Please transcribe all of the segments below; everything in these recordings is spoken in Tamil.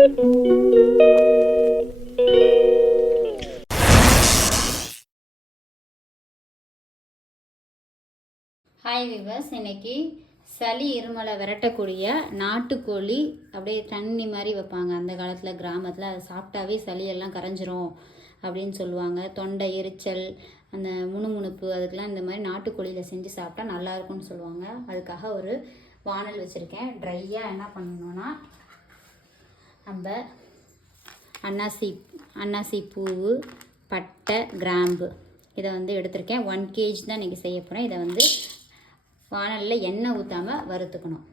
ஹாய் விவர்ஸ் இன்னைக்கு சளி இருமலை விரட்டக்கூடிய நாட்டுக்கோழி அப்படியே தண்ணி மாதிரி வைப்பாங்க. அந்த காலத்தில் கிராமத்தில் அதை சாப்பிட்டாவே சளியெல்லாம் கரைஞ்சிரும் அப்படின்னு சொல்லுவாங்க. தொண்டை எரிச்சல் அந்த முணுமுணுப்பு அதுக்கெல்லாம் இந்த மாதிரி நாட்டுக்கோழியில் செஞ்சு சாப்பிட்டா நல்லாயிருக்கும்னு சொல்லுவாங்க. அதுக்காக ஒரு வானல் வச்சுருக்கேன். ட்ரையாக என்ன பண்ணணும்னா நம்ம அன்னாசி அன்னாசி பூவு பட்டை கிராம்பு. இதை வந்து எடுத்திருக்கேன். ஒன் கேஜ் தான் இன்றைக்கி செய்ய போகிறேன் இதை வந்து வானலில் எண்ணெய் ஊற்றாமல் வறுத்துக்கணும்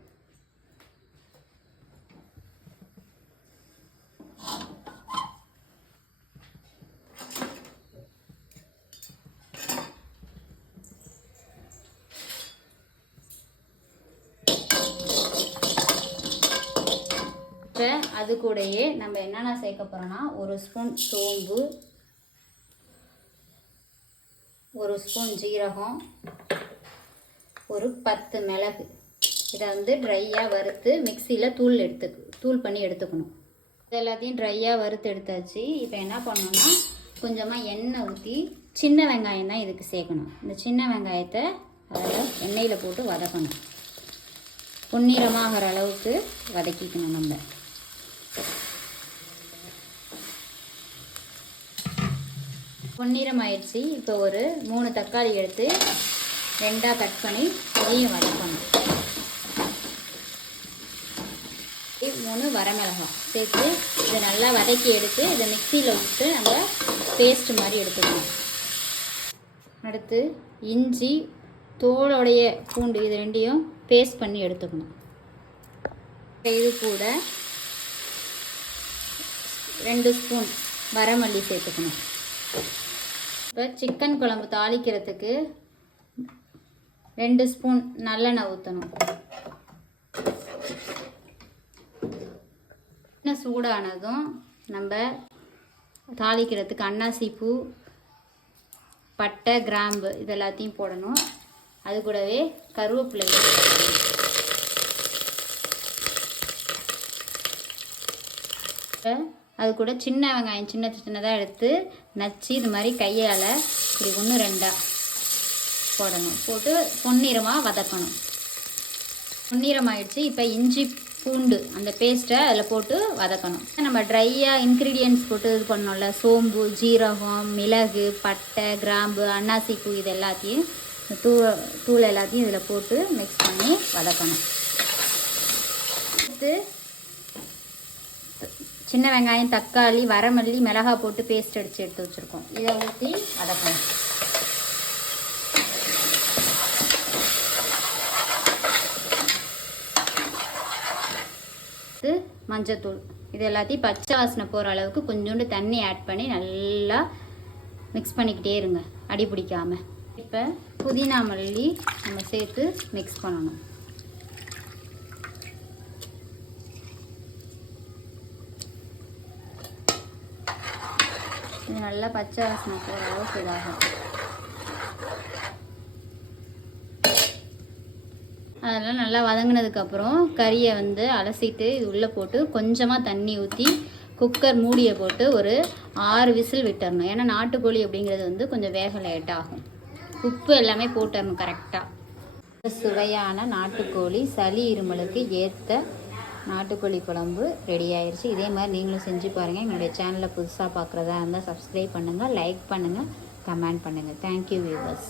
இப்போ அது கூடயே நம்ம என்னென்ன சேர்க்க போகிறோன்னா ஒரு ஸ்பூன் சோம்பு ஒரு ஸ்பூன் ஜீரகம் ஒரு பத்து மிளகு. இதை வந்து ட்ரையாக வறுத்து மிக்சியில் தூள் எடுத்து தூள் பண்ணி எடுத்துக்கணும். இது எல்லாத்தையும் ட்ரையாக வறுத்து எடுத்தாச்சு. இப்போ என்ன பண்ணணும்னா கொஞ்சமாக எண்ணெய் ஊற்றி சின்ன வெங்காயம் தான் இதுக்கு சேர்க்கணும். இந்த சின்ன வெங்காயத்தை அதில் எண்ணெயில் போட்டு வதக்கணும். பொன்னிறமாகிற அளவுக்கு வதக்கிக்கணும் நம்ம. பொன்னிறம் ஆயிடுச்சு இப்போ ஒரு மூணு தக்காளி எடுத்து ரெண்டாக கட் பண்ணி இதையும் வதக்கணும். இது மூணு வரமிளகாய் சேர்த்து இதை நல்லா வதக்கி எடுத்து இதை மிக்சியில் விட்டு நம்ம பேஸ்ட் மாதிரி எடுத்துக்கணும். அடுத்து இஞ்சி தோலோடைய பூண்டு இது ரெண்டையும் பேஸ்ட் பண்ணி எடுத்துக்கணும். இது கூட ரெண்டு ஸ்பூன் வரமல்லி சேர்த்துக்கணும். இப்போ சிக்கன் குழம்பு தாளிக்கிறதுக்கு ரெண்டு ஸ்பூன் நல்லெண்ணெய் ஊற்றணும் எண்ணெய் சூடானதும் நம்ம தாளிக்கிறதுக்கு அன்னாசி பூ பட்டை கிராம்பு இது எல்லாத்தையும் போடணும். அது கூடவே கருவேப்பிலை இப்போ அது கூட சின்ன வெங்காயம் சின்ன சின்னதாக எடுத்து நச்சு இது மாதிரி கையால் இப்படி ஒன்று ரெண்டாக போடணும். போட்டு பொன்னிறமாக வதக்கணும். பொன்னிறமாயிடுச்சு. இப்போ இஞ்சி பூண்டு அந்த பேஸ்ட்டை அதில் போட்டு வதக்கணும். நம்ம ட்ரையாக இன்க்ரீடியன்ஸ் போட்டு இது பண்ணோம்ல. சோம்பு ஜீரகம் மிளகு பட்டை கிராம்பு அன்னாசி பூ இது எல்லாத்தையும் தூ தூள் எல்லாத்தையும் இதில் போட்டு மிக்ஸ் பண்ணி வதக்கணும். அடுத்து சின்ன வெங்காயம் தக்காளி வரமல்லி மிளகாய் போட்டு பேஸ்ட் அடித்து எடுத்து வச்சுருக்கோம். இதை ஊற்றி வதக்கணும். மஞ்சத்தூள். இது எல்லாத்தையும் பச்சை வாசனை போகிற அளவுக்கு கொஞ்சோண்டு தண்ணி ஆட் பண்ணி நல்லா மிக்ஸ் பண்ணிக்கிட்டே இருங்க. அடி பிடிக்காம. இப்போ புதினா மல்லி நம்ம சேர்த்து மிக்ஸ் பண்ணணும். இது நல்லா பச்சை வாசனை போகிற அளவுக்கு இதாகும். அதெல்லாம் நல்லா வதங்கினதுக்கப்புறம் கறியை வந்து அலசிட்டு இது உள்ளே போட்டு கொஞ்சமாக தண்ணி ஊற்றி குக்கர் மூடியை போட்டு ஒரு ஆறு விசில் விட்டுறணும். ஏன்னா நாட்டுக்கோழி அப்படிங்கிறது வந்து கொஞ்சம் வேக லேட் ஆகும். உப்பு எல்லாமே போட்டுறணும் கரெக்டாக சுவையான நாட்டுக்கோழி சளி இருமலுக்கு ஏற்ற நாட்டுக்கோழி குழம்பு ரெடி ஆயிடுச்சு இதே மாதிரி நீங்களும் செஞ்சு பாருங்கள் எங்களுடைய சேனலை புதுசாக பார்க்குறதா இருந்தால் சப்ஸ்கிரைப் பண்ணுங்கள் லைக் பண்ணுங்கள் கமெண்ட் பண்ணுங்கள் தேங்க்யூ வியூவர்ஸ்